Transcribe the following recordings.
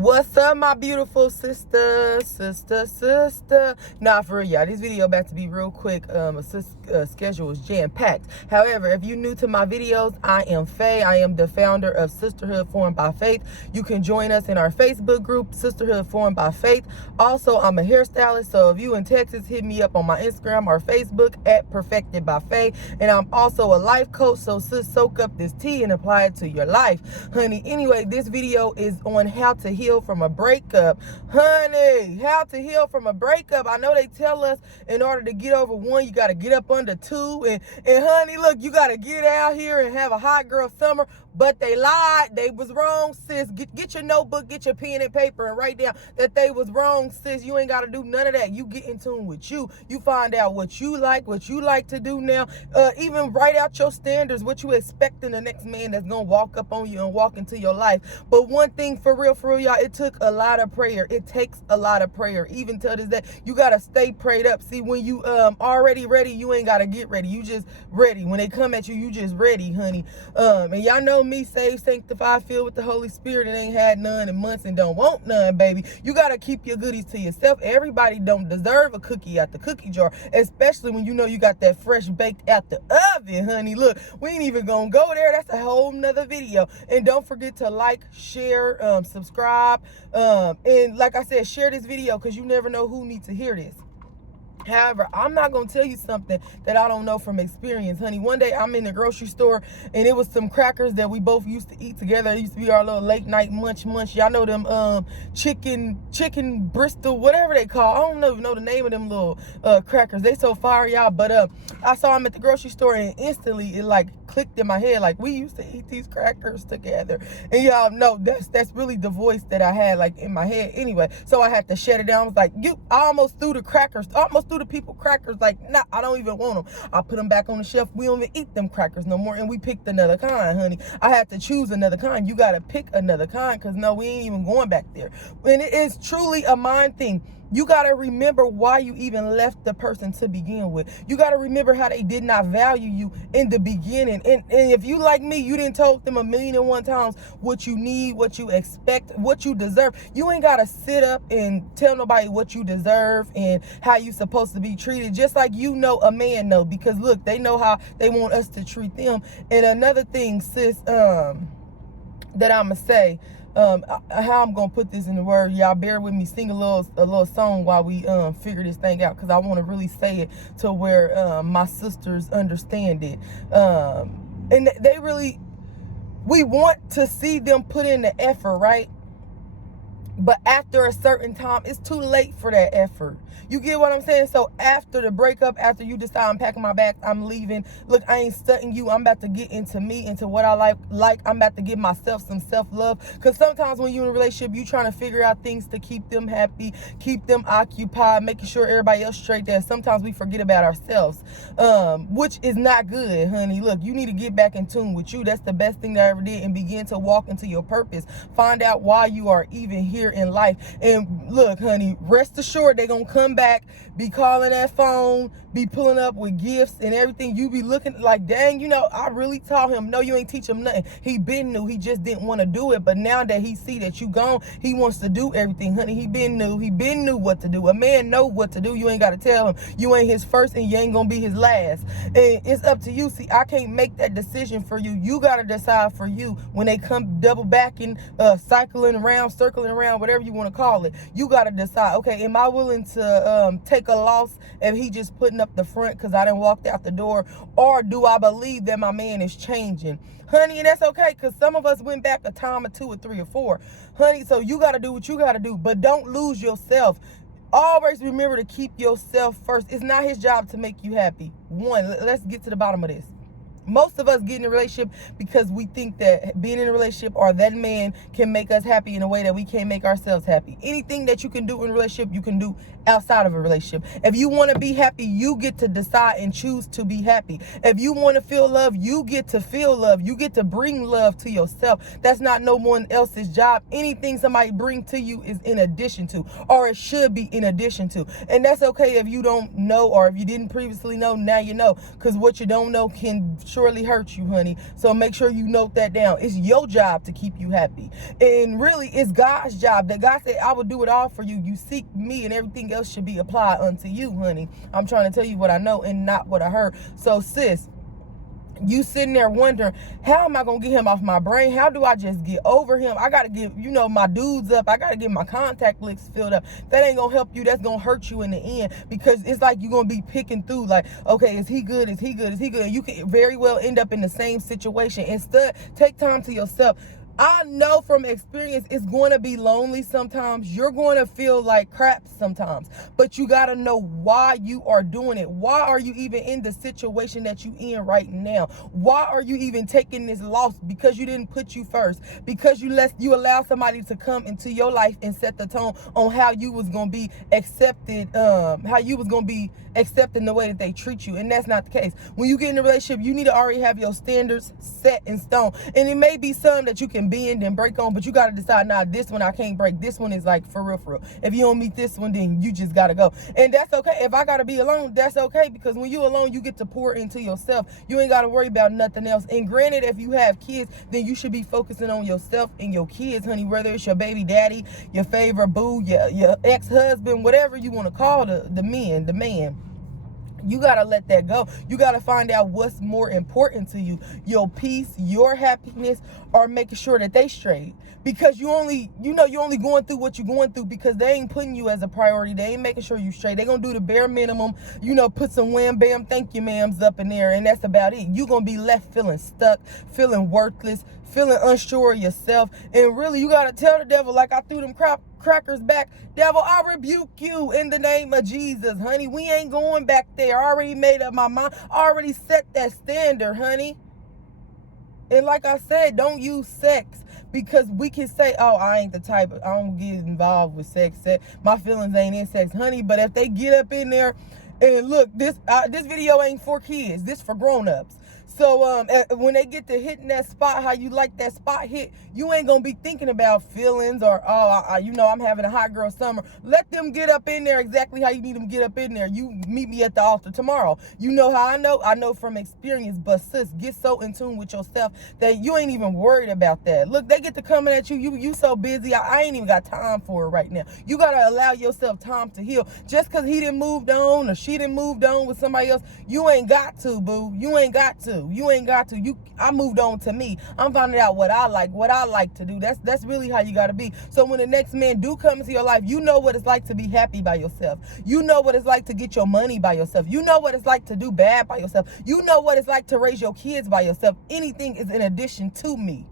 What's up, my beautiful sister? Nah, for real, y'all, this video about to be real quick. Schedule is jam-packed. However, if you're new to my videos, I am Faye. I am the founder of Sisterhood Formed by Faith. You can join us in our Facebook group, Sisterhood Formed by Faith. Also, I'm a hairstylist, so if you in Texas, hit me up on my Instagram or Facebook at Perfected by Faye. And I'm also a life coach, so sis, soak up this tea and apply it to your life, honey. Anyway, this video is on how to heal from a breakup, honey. How to heal from a breakup. I know they tell us in order to get over one, you got to get up under two, and honey, look, you got to get out here and have a hot girl summer. But they lied. They was wrong, sis. Get your notebook, get your pen and paper, and write down that they was wrong, sis. You ain't got to do none of that. You get in tune with you. You find out what you like to do now. Even write out your standards, what you expect in the next man that's going to walk up on you and walk into your life. But one thing for real, y'all, it took a lot of prayer. It takes a lot of prayer. Even till this day, you got to stay prayed up. See, when you already ready, you ain't got to get ready. You just ready. When they come at you, you just ready, honey. And y'all know me, saved, sanctified, filled with the Holy Spirit, and ain't had none in months and don't want none, baby. You got to keep your goodies to yourself. Everybody don't deserve a cookie out the cookie jar, especially when you know you got that fresh baked out the oven, honey. Look, we ain't even gonna go there. That's a whole nother video. And don't forget to like, share, subscribe, and like I said, share this video, because you never know who needs to hear this. However, I'm not going to tell you something that I don't know from experience, honey. One day I'm in the grocery store, and it was some crackers that we both used to eat together. It used to be our little late night munch. Y'all know them chicken Bristol, whatever they call. I don't even know the name of them little crackers. They so fire, y'all. But I saw them at the grocery store, and instantly it like clicked in my head, like we used to eat these crackers together. And y'all know that's really the voice that I had like in my head anyway. So I had to shut it down. I was like, I almost threw the people crackers, like, nah, I don't even want them. I put them back on the shelf. We don't even eat them crackers no more, and we picked another kind, honey. I had to choose another kind. You got to pick another kind, because no, we ain't even going back there. And it is truly a mind thing. You got to remember why you even left the person to begin with. You got to remember how they did not value you in the beginning. And if you like me, you didn't told them 1,000,001 times what you need, what you expect, what you deserve. You ain't got to sit up and tell nobody what you deserve and how you supposed to be treated. Just like you know a man know, because look, they know how they want us to treat them. And another thing, sis, that I'ma say, how I'm gonna put this in the word, y'all bear with me, sing a little song while we figure this thing out, because I want to really say it to where my sisters understand it, and they really, we want to see them put in the effort, right? But after a certain time, it's too late for that effort. You get what I'm saying? So after the breakup, after you decide I'm packing my bags, I'm leaving. Look, I ain't stunting you. I'm about to get into me, into what I like. I'm about to give myself some self-love. Because sometimes when you're in a relationship, you trying to figure out things to keep them happy, keep them occupied, making sure everybody else straight there. Sometimes we forget about ourselves, which is not good, honey. Look, you need to get back in tune with you. That's the best thing that I ever did, and begin to walk into your purpose. Find out why you are even here in life. And look, honey, rest assured they're gonna come back, be calling that phone, be pulling up with gifts and everything. You be looking like, dang, you know, I really taught him. No, you ain't teach him nothing. He been new. He just didn't want to do it. But now that he see that you gone, he wants to do everything, honey. He been new. He been knew what to do. A man know what to do. You ain't got to tell him. You ain't his first, and you ain't gonna be his last. And it's up to you. See, I can't make that decision for you. You got to decide for you. When they come double backing, circling around, whatever you want to call it, you got to decide, okay, am I willing to take a loss if he just putting up the front because I done walked out the door? Or do I believe that my man is changing, honey? And that's okay, because some of us went back a time or 2 or 3 or 4, honey. So you got to do what you got to do, but don't lose yourself. Always remember to keep yourself first. It's not his job to make you happy. One, let's get to the bottom of this. Most of us get in a relationship because we think that being in a relationship or that man can make us happy in a way that we can't make ourselves happy. Anything that you can do in a relationship, you can do outside of a relationship. If you want to be happy, you get to decide and choose to be happy. If you want to feel love, you get to feel love. You get to bring love to yourself. That's not no one else's job. Anything somebody bring to you is in addition to, or it should be in addition to. And that's okay if you don't know, or if you didn't previously know, now you know. Because what you don't know can surely hurt you, honey. So make sure you note that down. It's your job to keep you happy. And really, it's God's job. That God said, I will do it all for you. You seek me and everything else should be applied unto you, honey. I'm trying to tell you what I know and not what I heard. So, sis, you sitting there wondering, how am I gonna get him off my brain? How do I just get over him? I gotta get, my dudes up. I gotta get my contact lists filled up. That ain't gonna help you. That's gonna hurt you in the end, because it's like you're gonna be picking through, like, okay, is he good? Is he good? Is he good? And you can very well end up in the same situation. Instead, take time to yourself. I know from experience it's going to be lonely sometimes. You're going to feel like crap sometimes. But you got to know why you are doing it. Why are you even in the situation that you in right now? Why are you even taking this loss? Because you didn't put you first. Because you allow somebody to come into your life and set the tone on how you was going to be accepted, how you was going to be accepting the way that they treat you. And that's not the case. When you get in a relationship, you need to already have your standards set in stone. And it may be some that you can bend and break on, but you got to decide, nah, this one I can't break. This one is like for real, for real. If you don't meet this one, then you just got to go. And that's okay. If I got to be alone, that's okay, because when you alone, you get to pour into yourself. You ain't got to worry about nothing else. And granted, if you have kids, then you should be focusing on yourself and your kids, honey, whether it's your baby daddy, your favorite boo, your ex-husband, whatever you want to call the man. You got to let that go. You got to find out what's more important to you, your peace, your happiness, or making sure that they straight. Because you're only going through what you're going through because they ain't putting you as a priority. They ain't making sure you straight. They going to do the bare minimum, put some wham, bam, thank you, ma'ams up in there. And that's about it. You're going to be left feeling stuck, feeling worthless, feeling unsure of yourself. And really, you got to tell the devil, like I threw them crackers back, devil, I rebuke you in the name of Jesus, honey. We ain't going back there. I already made up my mind. I already set that standard, honey. And like I said, don't use sex, because we can say, oh, I ain't the type, I don't get involved with sex. My feelings ain't in sex, honey. But if they get up in there, and look, this video ain't for kids, this for grown-ups. So when they get to hitting that spot, how you like that spot hit, you ain't going to be thinking about feelings or, I'm having a hot girl summer. Let them get up in there exactly how you need them to get up in there. You meet me at the altar tomorrow. You know how I know? I know from experience. But sis, get so in tune with yourself that you ain't even worried about that. Look, they get to coming at you. You so busy. I ain't even got time for it right now. You got to allow yourself time to heal. Just because he didn't moved on or she didn't moved on with somebody else, you ain't got to, boo. You ain't got to. I moved on to me. I'm finding out what I like to do. That's really how you got to be. So when the next man do come into your life, you know what it's like to be happy by yourself. You know what it's like to get your money by yourself. You know what it's like to do bad by yourself. You know what it's like to raise your kids by yourself. Anything is in addition to me.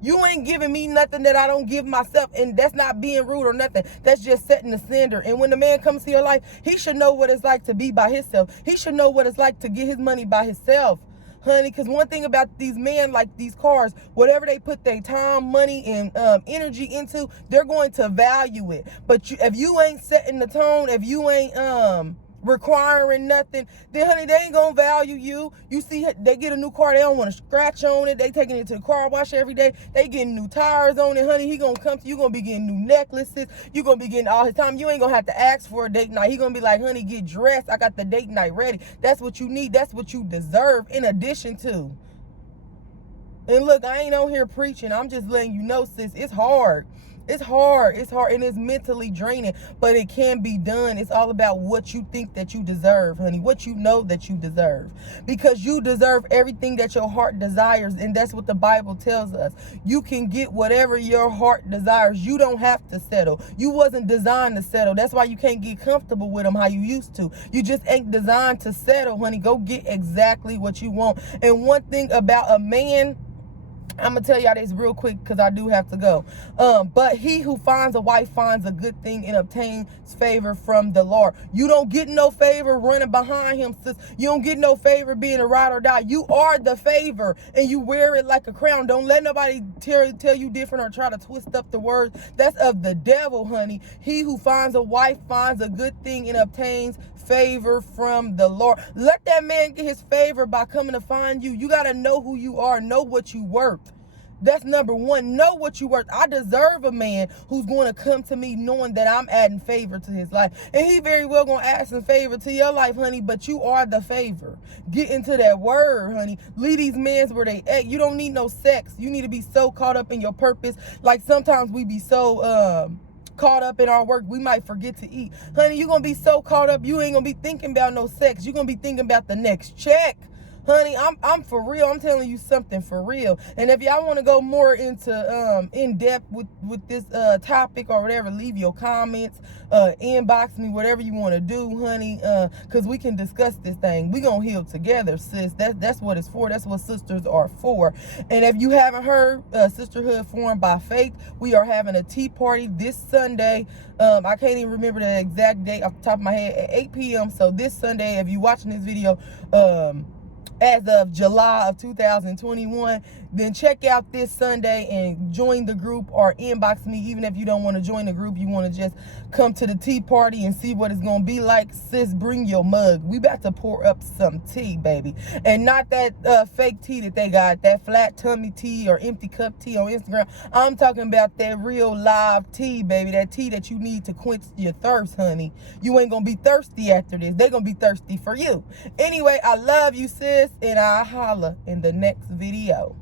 You ain't giving me nothing that I don't give myself, and that's not being rude or nothing. That's just setting the standard. And when the man comes to your life, he should know what it's like to be by himself. He should know what it's like to get his money by himself, honey. Because one thing about these men, like these cars, whatever they put their time, money, and energy into, they're going to value it. But if you ain't setting the tone, if you ain't requiring nothing, then honey, they ain't gonna value you. You see, they get a new car, they don't want to scratch on it. They taking it to the car wash every day. They getting new tires on it, honey. He gonna come to you, gonna be getting new necklaces. You gonna be getting all his time. You ain't gonna have to ask for a date night. He gonna be like, honey, get dressed. I got the date night ready. That's what you need. That's what you deserve. In addition to, and look, I ain't on here preaching. I'm just letting you know, sis, it's hard. It's hard, and it's mentally draining, but it can be done. It's all about what you think that you deserve, honey, what you know that you deserve, because you deserve everything that your heart desires, and that's what the Bible tells us. You can get whatever your heart desires. You don't have to settle. You wasn't designed to settle. That's why you can't get comfortable with them how you used to. You just ain't designed to settle, honey. Go get exactly what you want. And one thing about a man, I'm going to tell y'all this real quick because I do have to go. But he who finds a wife finds a good thing and obtains favor from the Lord. You don't get no favor running behind him, sis. You don't get no favor being a ride or die. You are the favor, and you wear it like a crown. Don't let nobody tell you different or try to twist up the words. That's of the devil, honey. He who finds a wife finds a good thing and obtains favor from the Lord. Let that man get his favor by coming to find you. You got to know who you are, know what you worth. That's number one. Know what you worth. I deserve a man who's going to come to me knowing that I'm adding favor to his life. And he very well going to add some favor to your life, honey, but you are the favor. Get into that word, honey. Leave these men where they at. You don't need no sex. You need to be so caught up in your purpose. Like sometimes we be so caught up in our work, we might forget to eat. Honey, you're going to be so caught up, you ain't going to be thinking about no sex. You're going to be thinking about the next check. Honey, I'm for real. I'm telling you something for real. And if y'all want to go more into in depth with this topic or whatever, leave your comments, inbox me, whatever you want to do, honey, because we can discuss this thing. We gonna heal together, sis. That's what it's for. That's what sisters are for. And if you haven't heard, Sisterhood Formed by Faith, we are having a tea party this Sunday. I can't even remember the exact date off the top of my head, at 8 p.m. So this Sunday, if you're watching this video as of July of 2021, then check out this Sunday and join the group or inbox me. Even if you don't want to join the group, you want to just come to the tea party and see what it's going to be like, sis, bring your mug. We about to pour up some tea, baby. And not that fake tea that they got, that flat tummy tea or empty cup tea on Instagram. I'm talking about that real live tea, baby. That tea that you need to quench your thirst, honey. You ain't going to be thirsty after this. They're going to be thirsty for you. Anyway, I love you, sis, and I'll holla in the next video.